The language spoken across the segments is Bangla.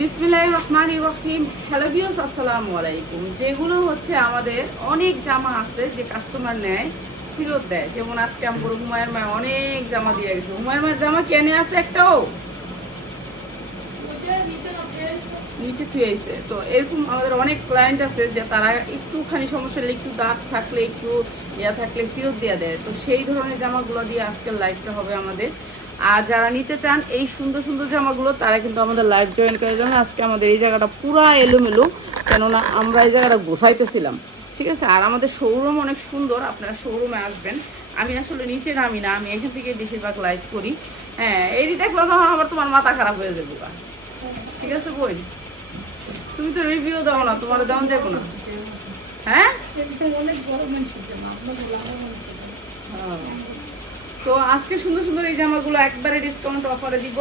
বিসমিল্লাহির রহমানির রহিম। হ্যালো ভিউয়ার্স, আসসালামু আলাইকুম। যেগুলো হচ্ছে আমাদের অনেক জামা আছে যে কাস্টমার নেয় ফেরত দেয়, যেমন আজকে আমার হুমায়ের মায় অনেক জামা দিয়ে গেছে। হুমায়ের মায়ের জামা কেনে আছে একটাও নিচে থুয়ে আইছে। তো এরকম আমাদের অনেক ক্লায়েন্ট আছে যে তারা একটুখানি সমস্যা হলে, একটু দাগ থাকলে, একটু ইয়া থাকলে ফেরত দিয়ে দেয়। তো সেই ধরনের জামাগুলো দিয়ে আজকের লাইভটা হবে আমাদের। আর যারা নিতে চান এই সুন্দর সুন্দর জামাগুলো, তারা কিন্তু আমাদের লাইভ জয়েন করে যাবেন। আজকে আমাদের এই জায়গাটা পুরা এলোমেলো, কেননা আমরা এই জায়গাটা গোছাইতেছিলাম, ঠিক আছে। আর আমাদের শোরুম অনেক সুন্দর, আপনারা শোরুমে আসবেন। আমি আসলে নিচে নামি না, আমি এখান থেকে বেশিরভাগ লাইভ করি। হ্যাঁ, এই দেখলো তখন আমার তোমার মাথা খারাপ হয়ে যাবে, ঠিক আছে বই। তুমি তো রিভিউ দাও না, তোমার দাম যাবো না। হ্যাঁ, তো আজকে সুন্দর সুন্দর এই জামাগুলো একবারে ডিসকাউন্ট অফারে দিব।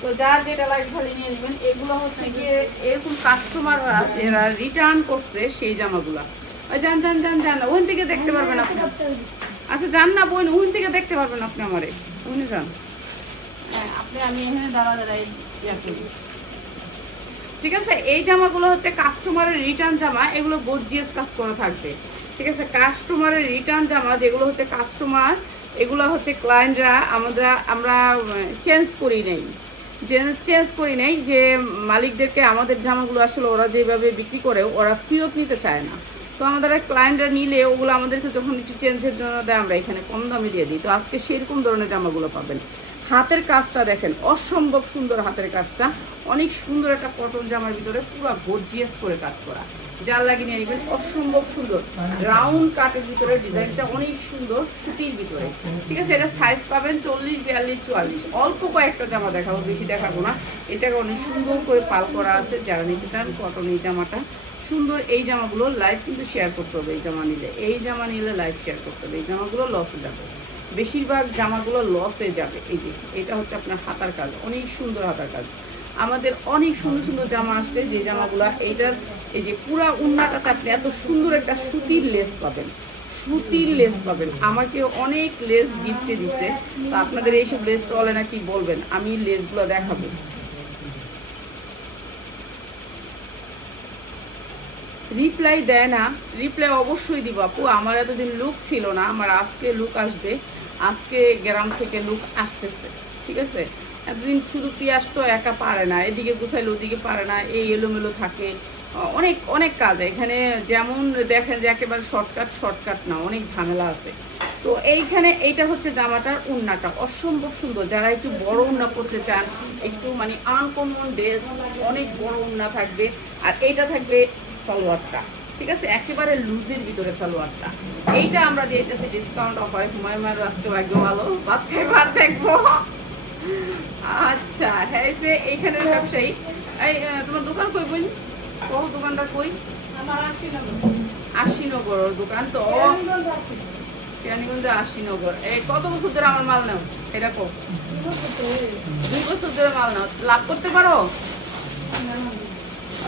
তো যার যেটা লাইক ভালো নিয়ে নেবেন। এগুলো হচ্ছে গিয়ে এরকম কাস্টমাররা যারা রিটার্ন করছে সেই জামাগুলা। যান যান যান যান, ওখান থেকে দেখতে পারবেন আপনি। আচ্ছা যান না বোন, ওখান থেকে দেখতে পারবেন আপনি আমারে, ওখানে যান। হ্যাঁ, আপনি আমি এখানে দাঁড়া দাঁড়াই ইয়া করি, ঠিক আছে। এই জামাগুলো হচ্ছে কাস্টমারের রিটার্ন জামা, এগুলো গর্জিয়াস কাজ করে থাকবে, ঠিক আছে। কাস্টমারের রিটার্ন জামা যেগুলো হচ্ছে কাস্টমার, এগুলো হচ্ছে ক্লায়েন্টরা আমরা চেঞ্জ করি নেই, চেঞ্জ করি নেই যে মালিকদেরকে আমাদের জামাগুলো আসলে ওরা যেভাবে বিক্রি করে ওরা ফেরত নিতে চায় না। তো আমাদের ক্লায়েন্টরা নিলে ওগুলো আমাদেরকে যখন একটু চেঞ্জের জন্য দেয়, আমরা এখানে কম দামে দিয়ে দিই। তো আজকে সেরকম ধরনের জামাগুলো পাবেন। হাতের কাজটা দেখেন, অসম্ভব সুন্দর হাতের কাজটা। অনেক সুন্দর একটা কটন জামার ভিতরে পুরো গর্জিয়াস করে কাজ করা, জাল লাগিয়ে নিয়ে নেবেন। অসম্ভব সুন্দর রাউন্ড কাটের ভিতরে ডিজাইনটা অনেক সুন্দর, সুতির ভিতরে, ঠিক আছে। এটা সাইজ পাবেন 40, 42, 44। অল্প কয়েকটা জামা দেখাবো, বেশি দেখাবো না। এটাকে অনেক সুন্দর করে পাল করা আছে। যারা নিতে চান কটন এই জামাটা সুন্দর। এই জামাগুলো লাইভ কিন্তু শেয়ার করতে হবে। এই জামা নিলে লাইভ শেয়ার করতে হবে। এই জামাগুলো লসে যাবে, বেশিরভাগ জামাগুলো লসে যাবে। এই যে এটা হচ্ছে আপনার হাতার কাজ, অনেক সুন্দর হাতার কাজ। আমাদের অনেক সুন্দর সুন্দর জামা আসছে, যে জামাগুলো এইটার এই যে পুরা উন্নাটাতে আপনি এত সুন্দর একটা সুতির লেস পাবেন, সুতির লেস পাবেন। আমাকে অনেক লেস গিফটে দিছে। তো আপনাদের এইসব লেস চলে না কি বলবেন, আমি লেসগুলো দেখাবো। রিপ্লাই দেয় না, রিপ্লাই অবশ্যই দিব আপু। আমার এতদিন লুক ছিল না, আমার আজকে লুক আসবে। আজকে গ্রাম থেকে লুক আসতেছে, ঠিক আছে। এতদিন শুধু পিয়াস তো একা পারে না, এদিকে গুছাইলে ওদিকে পারে না, এই এলোমেলো থাকে। অনেক অনেক কাজ এখানে, যেমন দেখেন যে একেবারে শর্টকাট না, অনেক ঝামেলা আছে। তো এইখানে এইটা হচ্ছে জামাটার উন্নাটা অসম্ভব সুন্দর। যারা একটু বড় উন্না করতে চান, একটু মানে আনকমন ড্রেস, অনেক বড় উন্না থাকবে। আর এইটা থাকবে সালোয়ারটা, ঠিক আছে, একেবারে লুজের ভিতরে সালোয়ারটা। এইটা আমরা দিয়েছি ডিসকাউন্ট অফারে। হুমায়ুন মায়ের আজকে ভাগ্য ভালো, ভাত খাই ভাত দেখবো। আচ্ছা হ্যাঁ, সে এইখানের ব্যবসায়ী। এই তোমার দোকান কই বোন? কও দোকানটা কই? আশিনগর দোকান। তো কেরানীগঞ্জে আশিনগর। এই কত বছর ধরে আমার মাল নাও? এটা কো 2 বছর ধরে মাল নাও, লাভ করতে পারো?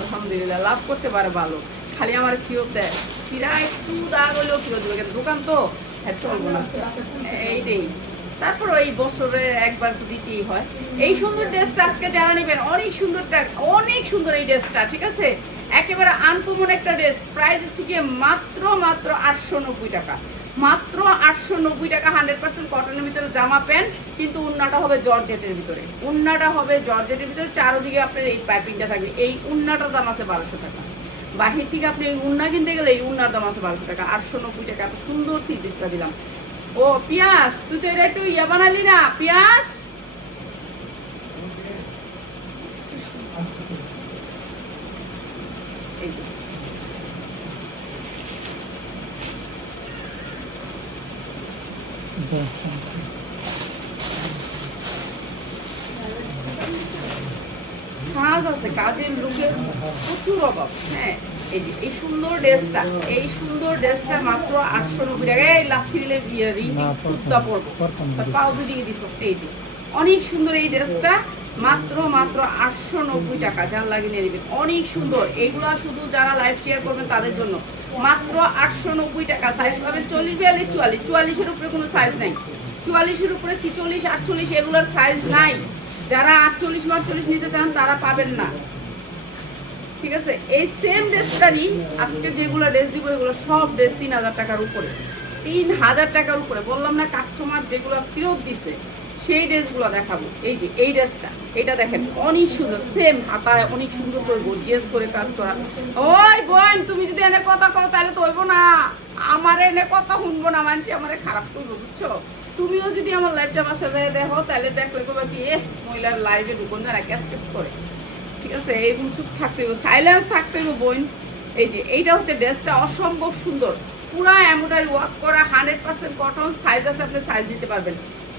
আলহামদুলিল্লাহ, লাভ করতে পারে ভালো। খালি আমার ফিরত দেয়, সিরা একটু দাগ হলেও ফিরত দেবে, কিন্তু দোকান তো হ্যাঁ চলবো না এইটাই। তারপর এই বছরে একবার তো দিতেই হয়। এই সুন্দর ড্রেসটা আজকে যারা নেবেন, অনেক সুন্দরটা, অনেক সুন্দর এই ড্রেসটা, ঠিক আছে। একেবারে আনকমন একটা ড্রেস। প্রাইস হচ্ছে গিয়ে মাত্র 890 টাকা, মাত্র 890 টাকা। 100% কটনের ভিতরে জামা প্যান্ট, কিন্তু উন্নাটা হবে জর্জেটের ভিতরে। উন্নাটা হবে জর্জেটের ভিতরে, চারোদিকে আপনার এই পাইপিংটা থাকবে। এই উন্নাটার দাম আছে 1200 টাকা। বাহির থেকে আপনি এই উন্না কিনতে গেলে এই উন্নার দাম আছে 1200 টাকা। 890 টাকা এত সুন্দর 3 পিসটা দিলাম। ও পিয়াস, তুই তো এটা একটু ইয়া বানালি না পিয়াস? কাজ আছে, কাজের লোকের প্রচুর অভাব। হ্যাঁ, এই যে এই সুন্দর ড্রেসটা, এই সুন্দর ড্রেসটা মাত্র 890 টাকা। এই লাফি দিলে রিং সুতা পড়বো, তার পাও দিয়ে দিস। এই যে অনেক সুন্দর এই ড্রেসটা, মাত্র 890 টাকা। যার লাগিয়ে নিয়ে নেবেন, অনেক সুন্দর। এইগুলা শুধু যারা লাইভ শেয়ার করবেন তাদের জন্য মাত্র 890 টাকা। সাইজ পাবেন 40, 42, 44। 44-এর উপরে কোনো সাইজ নাই, 44-এর উপরে 46, 48 এগুলোর সাইজ নাই। যারা 48, 48 নিতে চান তারা পাবেন না। ঠিক আছে, এই সেম ড্রেসটারই আজকে যেগুলো ড্রেস দিব এগুলো সব ড্রেস 3000 টাকার উপরে, 3000 টাকার উপরে। বললাম না কাস্টমার যেগুলো ফেরত দিছে সেই ড্রেসগুলো দেখাবো। এই যে এই ড্রেসটা, এটা দেখেন অনেক সুন্দর, সেম হাতায় অনেক সুন্দর করে গর্জিয়াস করে কাজ করা। ওই বোন তুমি যদি এনে কথা কও তাহলে তো হইব না, আমার এনে কথা শুনবো না, মানুষ আমারে খারাপ করবো, বুঝছো? তুমিও যদি আমার লাইভটা বাসা যায় দেখো তাহলে দেখলে কবে কি মহিলার লাইভে ঢুকুন যারা ক্যাস ক্যাস করে, ঠিক আছে? এরকম চুপ থাকতে হইব, সাইলেন্স থাকতে হইব বোন। এই যে এইটা হচ্ছে ড্রেসটা অসম্ভব সুন্দর, পুরা এমব্রয়ডারি ওয়ার্ক করা, 100% কটন। সাইজ আছে, আপনি সাইজ দিতে পারবেন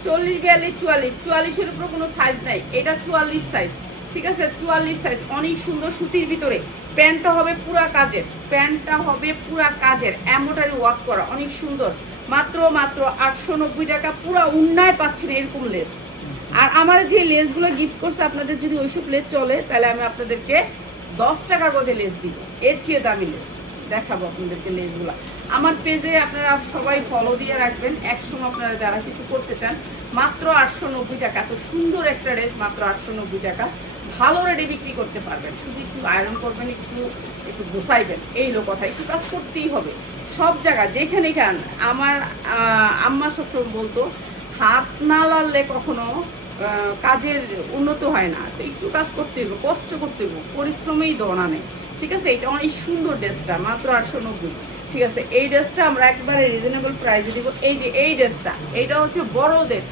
40, 42, 44, 44-এর উপর কোনো সাইজ নাই। এটা 44 সাইজ, ঠিক আছে? 44 সাইজ, অনেক সুন্দর সুতির ভিতরে। প্যান্টটা হবে পুরা কাজের, প্যান্টটা হবে পুরা কাজের, এমব্রয়ডারি ওয়ার্ক করা, অনেক সুন্দর। মাত্র 890 টাকা, পুরা উন্নয় পাচ্ছেন এরকম লেস। আর আমার যে লেসগুলো গিফট করছে আপনাদের যদি ওইসব লেস চলে তাহলে আমি আপনাদেরকে 10 টাকা গজে লেস দিব, এর চেয়ে দামি লেস দেখাবো আপনাদেরকে। লেসগুলো আমার পেজে আপনারা সবাই ফলো দিয়ে রাখবেন, একসময় আপনারা যারা কিছু করতে চান। মাত্র 890 টাকা, এত সুন্দর একটা ড্রেস মাত্র 890 টাকা, ভালো রেটে বিক্রি করতে পারবেন। শুধু একটু আয়রন করবেন, একটু গোছাইবেন, এই লো কথা। একটু কাজ করতেই হবে সব জায়গা যেখানে খান। আমার আম্মা সবসময় বলতো হাত না লাগলে কখনো কাজের উন্নত হয় না। তো একটু কাজ করতে হবে, কষ্ট করতে হবে, পরিশ্রমেই দনা নেই, ঠিক আছে? এটা অনেক সুন্দর ড্রেসটা, মাত্র 890, ঠিক আছে? এই ড্রেসটা আমরা একবারে রিজনেবল প্রাইসে দিব। এই যে এই ড্রেসটা, এইটা হচ্ছে বড়দের,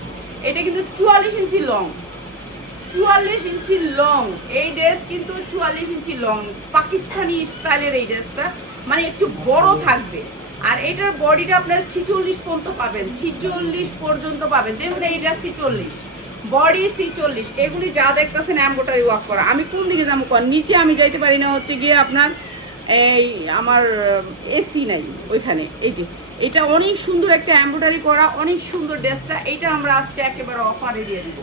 এটা কিন্তু 44 ইঞ্চি লং, 44 ইঞ্চি লং এই ড্রেস, কিন্তু 44 ইঞ্চি লং পাকিস্তানি স্টাইলের এই ড্রেসটা, মানে একটু বড় থাকবে। আর এটার বডিটা আপনার 46 পর্যন্ত পাবেন, 46 পর্যন্ত পাবেন, যেমন এই ড্রেস 46, বডি 46। এগুলি যা দেখতেছেন এমব্রয়ডারি ওয়ার্ক করা। আমি কোন দিকে যাবো কর, নিচে আমি যাইতে পারি না, হচ্ছে গিয়ে আপনার এই আমার এসি নাই ওইখানে। এই যে এটা অনেক সুন্দর একটা এমব্রয়ডারি করা, অনেক সুন্দর ড্রেসটা। এইটা আমরা আজকে একেবারে অফারে দিয়ে দিব,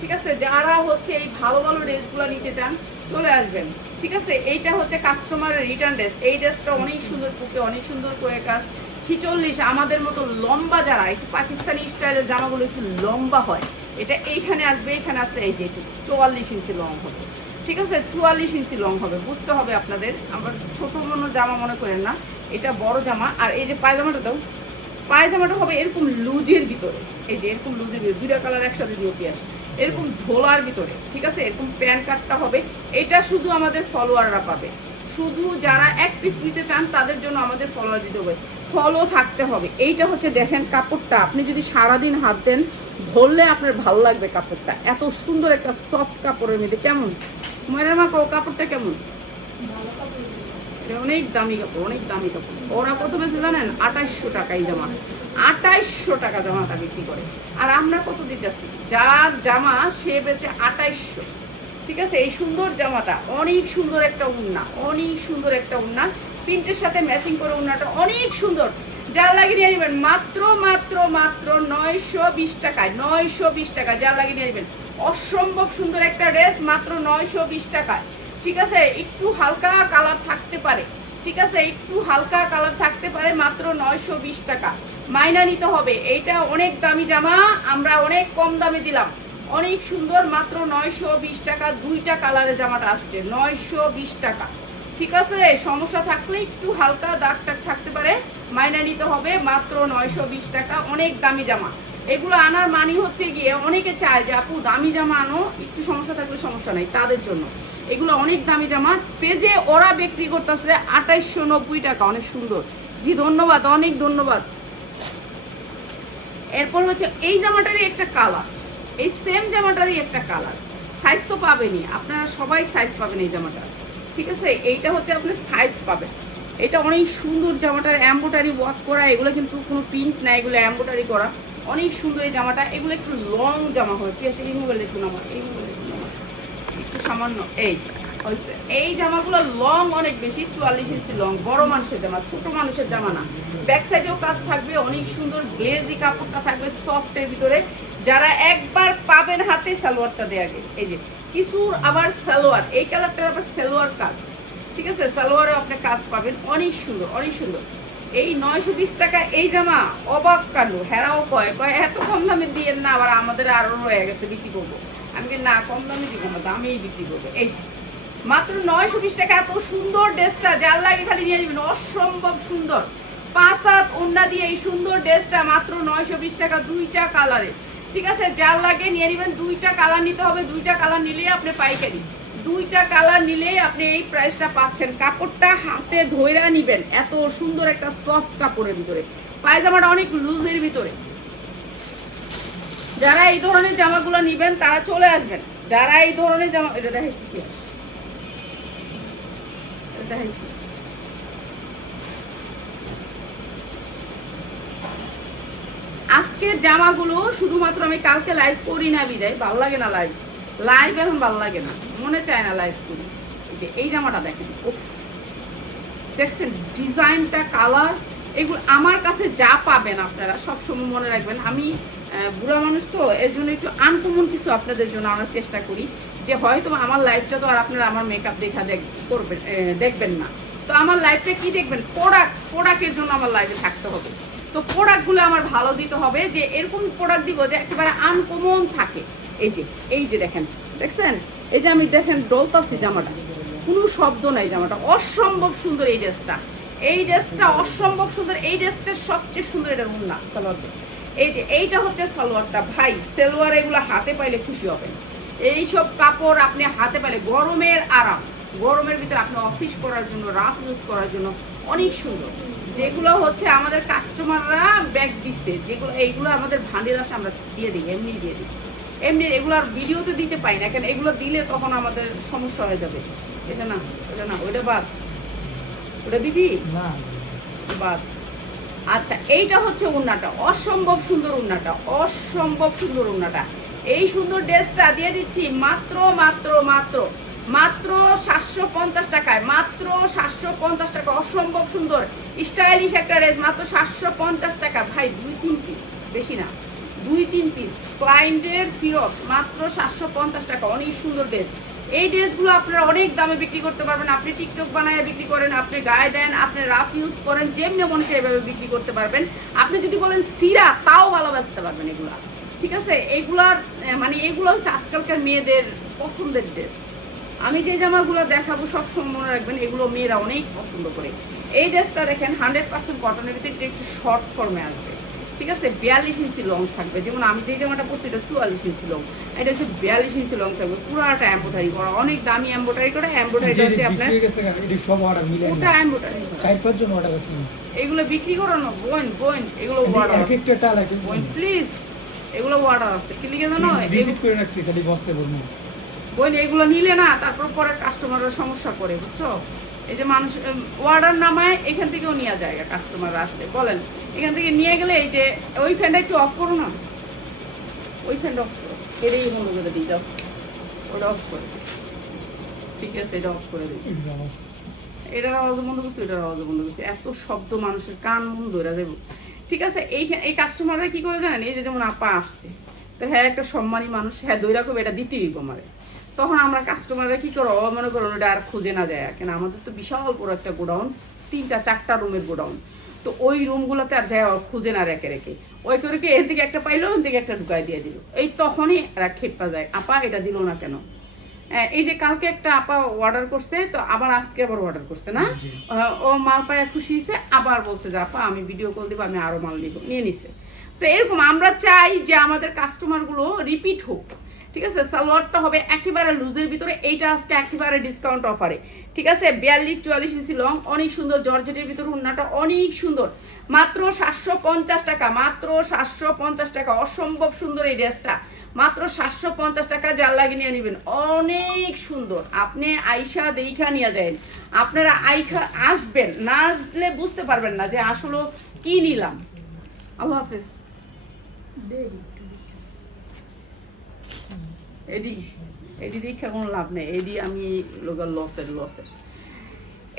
ঠিক আছে? যারা হচ্ছে এই ভালো ভালো ড্রেসগুলো নিতে চান চলে আসবেন, ঠিক আছে? এইটা হচ্ছে কাস্টমারের রিটার্ন ড্রেস। এই ড্রেসটা অনেক সুন্দর, পুকে অনেক সুন্দর করে কাজ, 46। আমাদের মতো লম্বা যারা, একটু পাকিস্তানি স্টাইলের জামাগুলো একটু লম্বা হয়, এটা এইখানে আসবে, এখানে আসলে এই যে একটু 44 ইঞ্চি লং হবে, ঠিক আছে? 44 ইঞ্চি লং হবে, বুঝতে হবে আপনাদের। আমার ছোট মনে জামা মনে করেন না, এটা বড় জামা। আর এই যে পায়জামাটা দাও, পায়জামাটা হবে এরকম লুজের ভিতরে, এই যে এরকম লুজের ভিতরে, দুইটা কালার একসাথে দিয়ে পেঁয়াজ, এরকম ধোলার ভিতরে, ঠিক আছে? এরকম প্যান্ট কাটটা হবে। এটা শুধু আমাদের ফলোয়াররা পাবে, শুধু যারা এক পিস নিতে চান তাদের জন্য আমাদের ফলোয়ার দিতে হবে, ফলো থাকতে হবে। এইটা হচ্ছে দেখেন কাপড়টা, আপনি যদি সারাদিন হাত দেন ধরলে আপনার ভালো লাগবে কাপড়টা, এত সুন্দর একটা সফট কাপড়ের মধ্যে। কেমন ময়রা মা, কাপড়টা কেমন? অনেক দামি কাপড়, অনেক দামি কাপড়। ওরা কত বেশি জানেন? 2800 টাকা এই জামা, 2800 টাকা জামাটা বিক্রি করে। আর আমরা কত দিতেছি? যার জামা সে বেচে 2800, ঠিক আছে? এই সুন্দর জামাটা, অনেক সুন্দর একটা উন্না, অনেক সুন্দর একটা উন্না, প্রিন্টের সাথে ম্যাচিং করে উন্নাটা অনেক সুন্দর। যা লাগিয়ে নিয়ে নেবেন মাত্র 920 টাকায়, 920 টাকা যা লাগিয়ে নিয়ে নেবেন। অসম্ভব সুন্দর একটা ড্রেস মাত্র 920 টাকায়, ঠিক আছে? একটু হালকা কালার থাকতে পারে, ঠিক আছে? একটু হালকা কালার থাকতে পারে, মাত্র 920 টাকা। মাইনা নিতে হবে, এইটা অনেক দামি জামা, আমরা অনেক কম দামে দিলাম, অনেক সুন্দর, মাত্র 920 টাকা। দুইটা কালারে জামাটা আসছে, 920 টাকা, ঠিক আছে? সমস্যা থাকলে একটু হালকা দাগ টাগ থাকতে পারে, মাইনা নিতে হবে, মাত্র 920 টাকা। অনেক দামি জামা, এগুলো আনার মানে হচ্ছে গিয়ে অনেকে চায় যে আপু দামি জামা আনো, একটু সমস্যা থাকলে সমস্যা নেই, তাদের জন্য এগুলো অনেক দামি জামা। পেজে ওরা বিক্রি করতেছে 2890 টাকা, অনেক সুন্দর। জি ধন্যবাদ, অনেক ধন্যবাদ। এরপর হচ্ছে এই জামাটারই একটা কালার, এই সেম জামাটারই একটা কালার, সাইজ তো পাবেনই আপনারা, সবাই সাইজ পাবেন এই জামাটা, ঠিক আছে? এইটা হচ্ছে আপনি সাইজ পাবেন। এটা অনেক সুন্দর, জামাটার এমব্রয়ডারি ওয়ার্ক করা, এগুলো কিন্তু কোনো প্রিন্ট না, এগুলো এমব্রয়ডারি করা, অনেক সুন্দর এই জামাটা। এগুলো একটু লং জামা হয়, এই মোবাইল একটু নামা, এই মোবাইল একটু নামা, একটু সামান্য এই হয়েছে। এই জামাগুলো লং অনেক বেশি, 44 ইঞ্চি লং, বড় মানুষের জামা, ছোট মানুষের জামা না। ব্যাক সাইডেও কাজ থাকবে, অনেক সুন্দর গ্লেজি কাপড়টা থাকবে সফটের ভিতরে। যারা একবার পাবেন হাতে, সালোয়ারটা দেয় আগে, এই যে কিছুর আবার সালোয়ার, এই কালারটার আবার সালোয়ার কাজ, ঠিক আছে? সালোয়ারেও আপনি কাজ পাবেন, অনেক সুন্দর, অনেক সুন্দর। এই 920 টাকা এই জামা, অবাক কাণ্ড। হেরাও কয় এত কম দামে দিয়ে না, আবার আমাদের আরো রয়ে গেছে বিক্রি করবো। আমি না, কম দামে দিব না, দামেই বিক্রি করবো। এই যে মাত্র 920 টাকা। এত সুন্দর ড্রেসটা যার লাগে খালি নিয়ে নেবেন, অসম্ভব সুন্দর। 5 হাত ওড়না দিয়ে এই সুন্দর ড্রেসটা মাত্র 920 টাকা, 2টা কালারে। ঠিক আছে, যার লাগে নিয়ে নেবেন। 2টা কালার নিতে হবে, 2টা কালার নিলেই আপনি পাইকারি, 2টা কালার নিলেই আপনি এই প্রাইসটা পাচ্ছেন। কাপড়টা হাতে ধইরা নেবেন, এত সুন্দর একটা সফট কাপড়ের ভিতরে, পায়জামাটা অনেক লুজের ভিতরে। যারা এই ধরনের জামাগুলো নেবেন তারা চলে আসবেন। যারা এই ধরনের জামা, এটা দেখাইছি কি দেখাইছি, আজকের জামাগুলো শুধুমাত্র আমি কালকে লাইভ করি না বিদায়, ভালো লাগে না লাইভ, লাইভ এখন ভালো লাগে না, মনে চায় না লাইভ করি। এই যে এই জামাটা দেখেন, উফ দেখছেন ডিজাইনটা, কালার, এগুলো আমার কাছে যা পাবেন আপনারা সবসময় মনে রাখবেন। আমি বুড়া মানুষ তো, এর জন্য একটু আনকমন কিছু আপনাদের জন্য আনার চেষ্টা করি, যে হয়তো আমার লাইফটা তো আর আপনারা আমার মেকআপ করবেন দেখবেন না, তো আমার লাইফটা কি দেখবেন, প্রোডাক্টের জন্য আমার লাইফে থাকতে হবে। তো প্রোডাক্টগুলো আমার ভালো দিতে হবে, যে এরকম প্রোডাক্ট দিব যে একেবারে আনকমন থাকে। এই যে দেখেন, দেখছেন এই যে আমি দেখেন ডলতাছি জামাটা, কোনো শব্দ নাই, জামাটা অসম্ভব সুন্দর। এই ড্রেসটা অসম্ভব সুন্দর। এই ড্রেসটার সবচেয়ে সুন্দর এটা ওড়না, সালোয়ারটা। এই যে এইটা হচ্ছে সালোয়ারটা, ভাই সালোয়ার এগুলো হাতে পাইলে খুশি হবেন। এইসব কাপড় আপনি হাতে পাইলে গরমের আরাম, গরমের ভিতরে আপনি অফিস করার জন্য, রাফ ইউজ করার জন্য অনেক সুন্দর। যেগুলো হচ্ছে আমাদের কাস্টমাররা ব্যাগ দিচ্ছে, যেগুলো এইগুলো আমাদের ভান্ডিল আসে আমরা দিয়ে দিই, এমনি দিয়ে দিই, এমনি এগুলো আর ভিডিওতে দিতে পাই না, কেন এগুলো দিলে তখন আমাদের সমস্যা হয়ে যাবে। এটা না, ওইটা বাদ, ওটা দিবি বাদ। আচ্ছা, এইটা হচ্ছে ওড়নাটা, অসম্ভব সুন্দর ওড়নাটা, অসম্ভব সুন্দর ওড়নাটা। এই সুন্দর ড্রেসটা দিয়ে দিচ্ছি মাত্র মাত্র মাত্র মাত্র 750 টাকায়, মাত্র 750 টাকা। অসম্ভব সুন্দর স্টাইলিশ একটা ড্রেস, মাত্র 750 টাকা। ভাই 2-3 পিস, বেশি না, 2-3 পিস ক্লায়েন্টের ফিরত, মাত্র 750 টাকা। অনেক সুন্দর ড্রেস। এই ড্রেসগুলো আপনারা অনেক দামে বিক্রি করতে পারবেন। আপনি টিকটক বানায় বিক্রি করেন, আপনি গায়ে দেন, আপনি রাফ ইউজ করেন, যেমনি মনে চায় এভাবে বিক্রি করতে পারবেন। আপনি যদি বলেন সিরা, তাও ভালোবাসতে পারবেন এগুলা। ঠিক আছে, এইগুলার মানে এগুলো হচ্ছে আজকালকার মেয়েদের পছন্দের ড্রেস। আমি যে জামাগুলো দেখাবো সবসময় মনে রাখবেন, এগুলো মেয়েরা অনেক পছন্দ করে। এই ড্রেসটা দেখেন 100% কটনের ভিতরে, একটু শর্ট ফর্মে আসবে। ঠিক আছে, 42 ইঞ্চি লং থাকবে। যেমন আমি যে জামাটা পরছি এটা 44 ইঞ্চি লং, এটা হচ্ছে 42 ইঞ্চি লং থাকবে। পুরাটা এমব্রয়ডারি করা, অনেক দামি এমব্রয়ডারি করা। এমব্রয়ডারিটা হচ্ছে আপনার ওটা এমব্রয়ডারি 4-5 জন অর্ডার আছে, এগুলো বিক্রি করানো বোন, এগুলো অর্ডার আছে, বোন প্লিজ, এগুলো অর্ডার আছে। কি লিখে জানো, রিসিভ করে রাখছি, খালি বসতে বলবো বোন, এগুলো নিলে না তারপর পরে কাস্টমারের সমস্যা করে, বুঝছো। এই যে মানুষ অর্ডার নামায়, এখান থেকেও নেওয়া যায়, কাস্টমাররা আসলে বলেন এখান থেকে নিয়ে গেলে, এই যে ওই ফ্যানটা একটু অফ করো না, ওই ফ্যানটা অফ করো, এটাই বন্ধ করে দিই, যাও ওটা অফ করে দিই। ঠিক আছে, এটা অফ করে দিই, এটার আওয়াজ বন্ধ করছি, এটার আওয়াজ বন্ধ করছি, এত শব্দ মানুষের কান বন্ধ ধরে দেবো। ঠিক আছে, এই কাস্টমাররা কি করে জানেন, এই যে যেমন আপা আসছে, তো হ্যাঁ একটা সম্মানী মানুষ, হ্যাঁ দইরা করবে, এটা দিতেই হইব আমারে। তখন আমরা কাস্টমাররা কি করো, মনে করুন ওটা আর খুঁজে না যায়, কেন আমাদের তো বিশাল বড় একটা গোডাউন, 3-4টা রুমের গোডাউন, তো ওই রুমগুলোতে আর যায় খুঁজে না রেখে রেখে, ওই করে কি এর থেকে একটা পাইলো, ওর থেকে একটা ঢুকাই দিয়ে দিল, এই তখনই এরা খেপা যায়, আপা এটা দিল না কেন। এই যে কালকে একটা আপা অর্ডার করছে, তো আবার আজকে আবার অর্ডার করছে না, ও মাল পায় খুশি হয়েছে, আবার বলছে যে আপা আমি ভিডিও কল দিব, আমি আরো মাল নিয়ে নিছে। তো এরকম আমরা চাই যে আমাদের কাস্টমারগুলো রিপিট হোক। ঠিক আছে, সালোয়ারটা হবে একেবারে লুজের ভিতরে, এইটা আজকে একেবারে ডিসকাউন্ট অফারে। ঠিক আছে, 42-44 ইঞ্চি লং, অনেক সুন্দর জর্জেটের ভিতরে, ওড়নাটা অনেক সুন্দর, মাত্র 750 টাকা, মাত্র 750 টাকা। অসম্ভব সুন্দর এই ড্রেসটা, মাত্র 750 টাকা। যার লাগে নিয়ে নেবেন, অনেক সুন্দর। আপনি আইসা দেইখা নিয়ে যাবেন, আপনারা আইখা আসবেন, না আসলে বুঝতে পারবেন না যে আসলে কি নিলাম। আল্লাহ হাফেজ। এডি দীক্ষা কোনো লাভ নেই, এডি আমি লসের।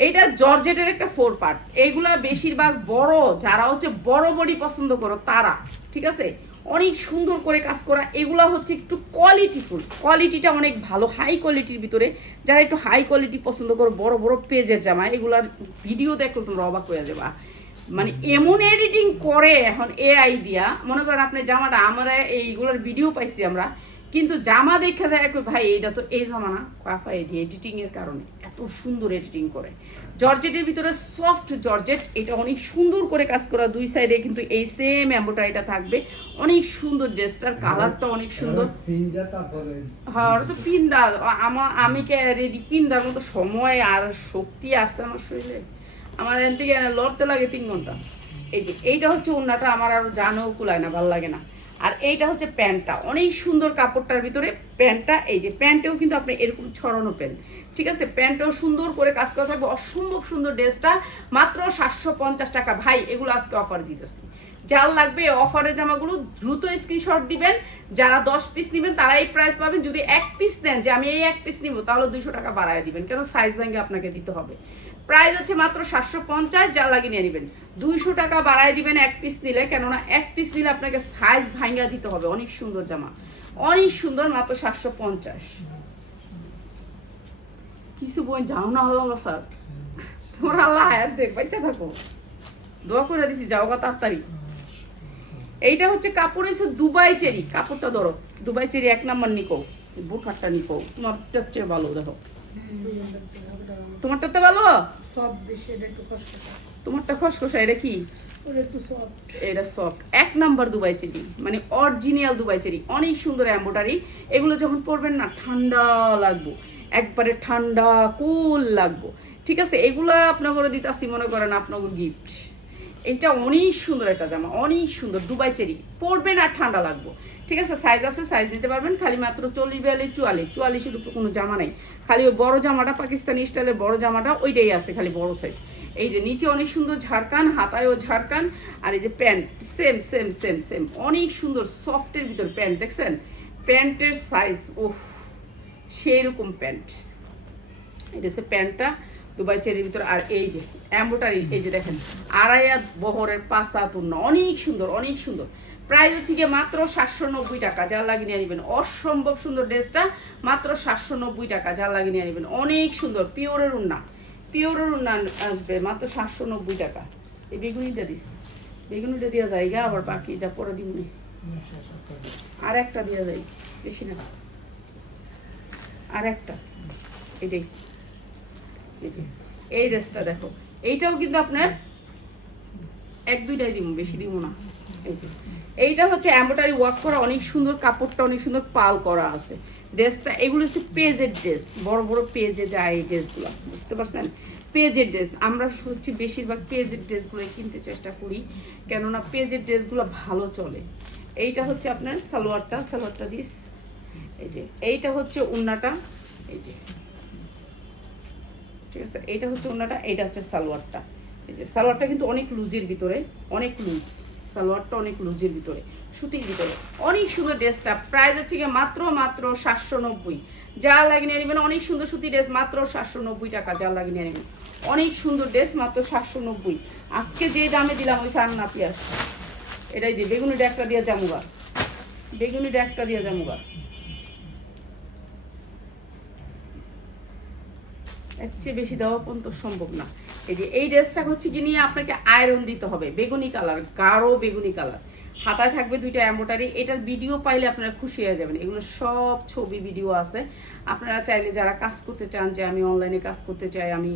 এইটা জর্জেটের একটা 4 পার্ট। এইগুলা বেশিরভাগ বড়, যারা হচ্ছে বড় বডি পছন্দ করো তারা, ঠিক আছে, অনেক সুন্দর করে কাজ করা। এগুলা হচ্ছে একটু কোয়ালিটিফুল, কোয়ালিটিটা অনেক ভালো, হাই কোয়ালিটির ভিতরে। যারা একটু হাই কোয়ালিটি পছন্দ করো, বড় বড় পেজের জামা, এগুলার ভিডিও দেখলে তোমরা অবাক হয়ে যাবা। মানে এমন এডিটিং করে এখন এআই দিয়া, মনে করেন আপনি জামাটা, আমরা এইগুলোর ভিডিও পাইছি আমরা, কিন্তু জামা দেখা যায় ভাই এটা তো এই জামা না, কাফা এডিটিং এর কারণে এত সুন্দর এডিটিং করে। জর্জেটের ভিতরে সফট জর্জেট, এটা অনেক সুন্দর করে কাজ করা, দুই সাইডে কিন্তু এই সেম এমব্রয়ডারিটা থাকবে, অনেক সুন্দর। ড্রেসটার কালারটা অনেক সুন্দর। হ্যাঁ ওটা তো পিন্দা, আমি কে রেডি পিন্দার মতো সময় আর শক্তি আছে আমার শরীরে? আমার এখান থেকে লড়তে লাগে 3 ঘন্টা। এই যে এইটা হচ্ছে ওড়নাটা, আমার আর জানেও কুলায় না, ভালো লাগে না। আর এইটা হচ্ছে প্যান্টটা, অনেক সুন্দর কাপড়টার ভিতরে প্যান্টটা। এই যে প্যান্টেও কিন্তু আপনি এরকম ছড়ানো প্যান্ট, ঠিক আছে, প্যান্টটাও সুন্দর করে কাজ করা থাকবে, অসম্ভব সুন্দর। ড্রেসটা মাত্র 750 টাকা। ভাই এগুলো আজকে অফার দিতেছি, যার লাগবে অফারের জামাগুলো দ্রুত স্ক্রিনশট দিবেন। যারা 10 পিস নেবেন তারা এই প্রাইস পাবেন। যদি 1 পিস নেন যে আমি এই 1 পিস নিব, তাহলে 200 টাকা বাড়ায় দিবেন, কেন সাইজ ভেঙে আপনাকে দিতে হবে। প্রাইস হচ্ছে মাত্র 750, যা লাগিয়ে নিয়ে নেবেন। 200 টাকা বাড়ায় দিবেন 1 পিস নিলে, কেননা 1 পিস নিলে আপনাকে সাইজ ভাঙা দিতে হবে। অনেক সুন্দর জামা, অনেক সুন্দর, মাত্র 750। কিছু বোন যাও না, আল্লাহ স্যার তোমরা আল্লাহ হায়াত দেখ, বাচ্চা থাকো, দোয়া করে দিছি, যাও গা তাড়াতাড়ি। এইটা হচ্ছে কাপড় হচ্ছে দুবাই চেরি, কাপড়টা ধরো দুবাই চেরি 1 নাম্বার নিকো, বুটহাটটা নিকো, তোমারটা চেয়ে ভালো। দেখো তোমারটা তো ভালো, তোমারটা খসখসা, এটা কি? এটা সফট 1 নাম্বার দুবাই চেরি, মানে অরিজিনাল দুবাই চেরি, অনেক সুন্দর এমব্রয়ডারি। এগুলো যখন পরবেন না ঠান্ডা লাগবো, একবারে ঠান্ডা কুল লাগবো, ঠিক আছে। এগুলা আপনাকে দিতে আসি, মনে করেন আপনাকে গিফট। এটা অনেক সুন্দর একটা জামা, অনেক সুন্দর দুবাই চেরি, পরবেন আর ঠান্ডা লাগবো, ঠিক আছে। সাইজ আছে, সাইজ নিতে পারবেন। খালি মাত্র 40, 42, 44 উপর কোনো জামা নেই, খালি ওই বড় জামাটা, পাকিস্তানি স্টাইলের বড় জামাটা, ওইটাই আছে, খালি বড় সাইজ। এই যে নিচে অনেক সুন্দর ঝাড়কান, হাতায়ও ঝাড়কান, আর এই যে pant same same same same, অনেক সুন্দর সফটের ভিতর প্যান্ট, দেখছেন প্যান্টের সাইজ, ওহ সেই রকম প্যান্ট। এটা হচ্ছে প্যান্টটা দুবাই চেরির ভিতরে। আর এই যে এমব্রয়ডারি, এই যে দেখেন 2.5 বহরের 5 হাত ওড়না, অনেক সুন্দর, অনেক সুন্দর। প্রাইস হচ্ছে গিয়ে মাত্র 790 টাকা, যা লাগিয়ে নিয়ে নেবেন। অসম্ভব সুন্দর ড্রেসটা, মাত্র 790 টাকা, যা লাগিয়ে নিয়ে নেবেন। অনেক সুন্দর পিওরের ওড়না, পিওরের ওড়না আসবে মাত্র 790 টাকা। এই বেগুনিটা দিস, বেগুনিটা দেওয়া যায় গা, আবার বাকিটা পরে দিব, আর একটা দেওয়া যায়, বেশি না, আর একটা। এটাই, এই যে এই ড্রেসটা দেখো, এইটাও কিন্তু আপনার 1-2টাই দিব, বেশি দিব না। এই যে এইটা হচ্ছে এমব্রয়ডারি ওয়ার্ক করা, অনেক সুন্দর, কাপড়টা অনেক সুন্দর পাল করা আছে ড্রেসটা। এগুলো হচ্ছে পেজের ড্রেস, বড় বড় পেজে যায় এই ড্রেসগুলো, বুঝতে পারছেন, পেজের ড্রেস। আমরা হচ্ছে বেশিরভাগ পেজের ড্রেসগুলো কিনতে চেষ্টা করি, কেননা পেজের ড্রেসগুলো ভালো চলে। এইটা হচ্ছে আপনার সালোয়ারটা, সালোয়ারটা দিস। এই যে এইটা হচ্ছে ওড়নাটা, এই যে ঠিক আছে, এইটা হচ্ছে ওড়নাটা, এইটা হচ্ছে সালোয়ারটা। এই যে সালোয়ারটা কিন্তু অনেক লুজের ভিতরে, অনেক লুজ সালোয়ারটা, অনেক লুজের ভিতরে, সুতির ভিতরে, অনেক সুন্দর ড্রেসটা। প্রাইস হচ্ছে গিয়ে মাত্র 790, যা লাগিয়ে নেবেন। অনেক সুন্দর সুতি ড্রেস, মাত্র 790 টাকা, যা লাগিয়ে নেবেন। অনেক সুন্দর ড্রেস, মাত্র 790। আজকে যে দামে দিলাম ওই সার না পিয়াজ, এটাই দিই। বেগুনি ড্যাকটা দিয়ে জামুগা, বেগুনি ড্যাকটা দিয়ে জামুগা, এর চেয়ে বেশি দেওয়া পর্যন্ত সম্ভব না। এই যে এই ড্রেসটা হচ্ছে কি নিয়ে আপনাকে আয়রন দিতে হবে, বেগুনি কালার, গাঢ় বেগুনি কালার, হাতায় থাকবে 2টা এমব্রয়ডারি। এটার ভিডিও পাইলে আপনারা খুশি হয়ে যাবেন, এগুলো সব ছবি ভিডিও আছে। আপনারা চাইলে যারা কাজ করতে চান, যে আমি অনলাইনে কাজ করতে চাই, আমি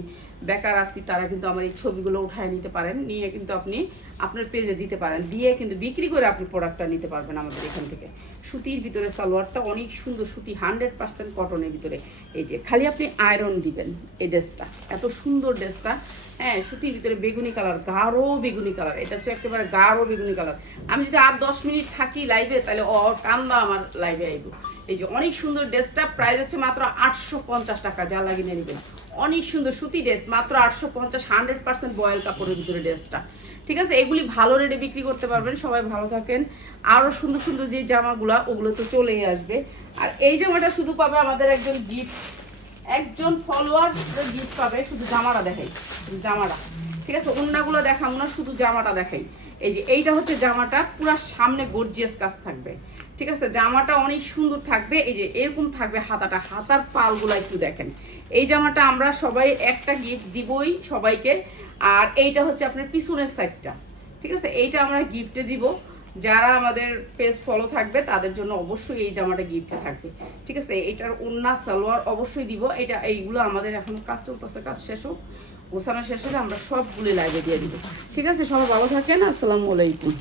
বেকার আছি, তারা কিন্তু আমার এই ছবিগুলো উঠায় নিতে পারেন, নিয়ে কিন্তু আপনি আপনার পেজে দিতে পারেন, দিয়ে কিন্তু বিক্রি করে আপনি প্রোডাক্টটা নিতে পারবেন আমাদের এখান থেকে। সুতির ভিতরে সালোয়ারটা অনেক সুন্দর, সুতি 100% কটনের ভিতরে। এই যে খালি আপনি আয়রন দিবেন এই ড্রেসটা, এত সুন্দর ড্রেসটা। হ্যাঁ সুতির ভিতরে বেগুনি কালার, গাঢ় বেগুনি কালার, এটা হচ্ছে একেবারে গাঢ় বেগুনি কালার। আমি যদি আর 10 মিনিট থাকি লাইভে, তাহলে কান্দা আমার লাইভে আইব। এই যে অনেক সুন্দর ড্রেসটা, প্রাইস হচ্ছে মাত্র 850 টাকা, যা লাগিয়ে নেবেন। অনেক সুন্দর সুতি ড্রেস, মাত্র 850, 100% বয়েল কাপড়ের ভিতরে ড্রেসটা, ঠিক আছে। এগুলি ভালো রেটে বিক্রি করতে পারবেন। সবাই ভালো থাকেন। আরও সুন্দর সুন্দর যে জামাগুলো, ওগুলো তো চলেই আসবে। আর এই জামাটা শুধু পাবে আমাদের একজন গিফট, একজন ফলোয়ার গিফট পাবে। শুধু জামাটা দেখাই, শুধু জামাটা, ঠিক আছে, ওড়নাগুলো দেখাবো না, শুধু জামাটা দেখাই। এই যে এইটা হচ্ছে জামাটা, পুরো সামনে গর্জিয়াস কাজ থাকবে, ঠিক আছে। জামাটা অনেক সুন্দর থাকবে। এই যে এরকম থাকবে হাতাটা, হাতার পালগুলো একটু দেখেন। এই জামাটা আমরা সবাই একটা গিফট দিবই সবাইকে। আর এইটা হচ্ছে আপনার পিছনের সাইডটা, ঠিক আছে, এইটা আমরা গিফটে দিব। যারা আমাদের পেজ ফলো থাকবে তাদের জন্য অবশ্যই এই জামাটা গিফটে থাকবে, ঠিক আছে। এটার ওন্না সালোয়ার অবশ্যই দিব। এইগুলো আমাদের এখন কাজ চলতেছে, কাজ শেষ হোক, গোছানো শেষ হলে আমরা সবগুলি লাইভে দিয়ে দিব, ঠিক আছে। সবাই ভালো থাকেন, আসসালামু আলাইকুম।